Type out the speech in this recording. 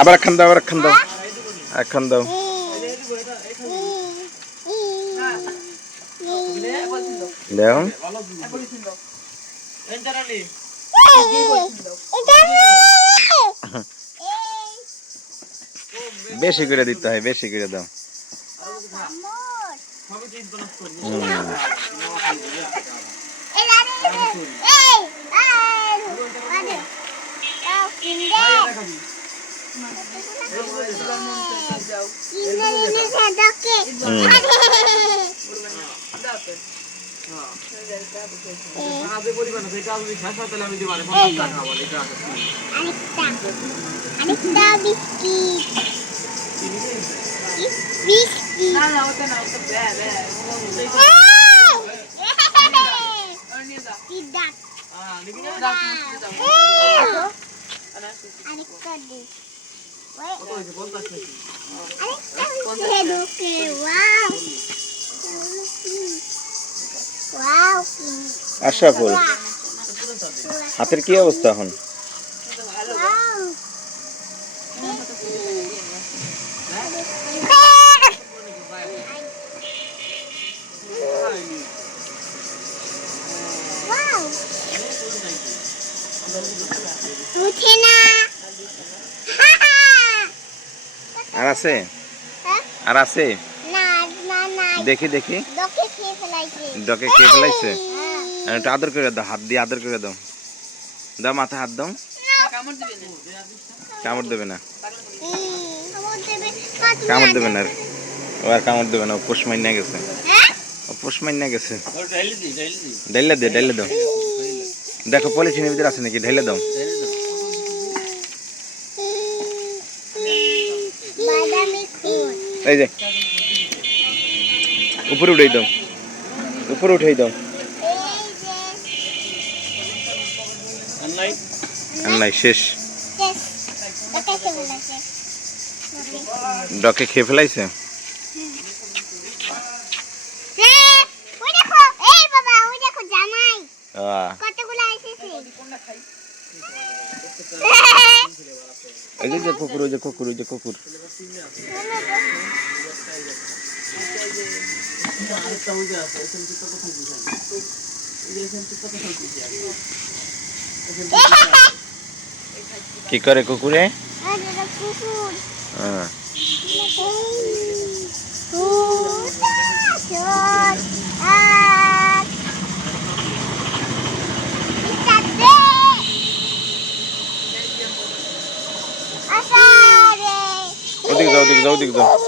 আবার একখান দাও, আবার একখান দাও, একখান দাও। দাও বেশি করে দিতে হয়, বেশি করে দাও। আশরাফুল, হাতের কি অবস্থা এখন? আর আছে, আর আছে, দেখি দেখি, ডকে খেয়ে ফেলাইছে। একটু আদর করে দাও, হাত দিয়ে আদর করে দাও, দাও মাথায় হাত দাও। কামড় দেবে না, কামড় দেবে না, ও আর কামড় দেবে না, ও পোষ মাইনা গেছে, ও পোষ মাইনা গেছে। ঢাইলা দে, ঢাইলা দাও, দেখো পলিথিনের ভিতরে আছে নাকি, ঢাইলা দাও। এই যে উপরে উঠাই দাও, উপরে উঠাই দাও। নাই, শেষ। ডকে খেয়ে ফেলাইছে। এই যে কুকুর, ওই যে কুকুর, ওই যে কুকুর। কি করে কুকুরে? ওদিকে যাও, ওদিকে যাও, ওদিকে যাও।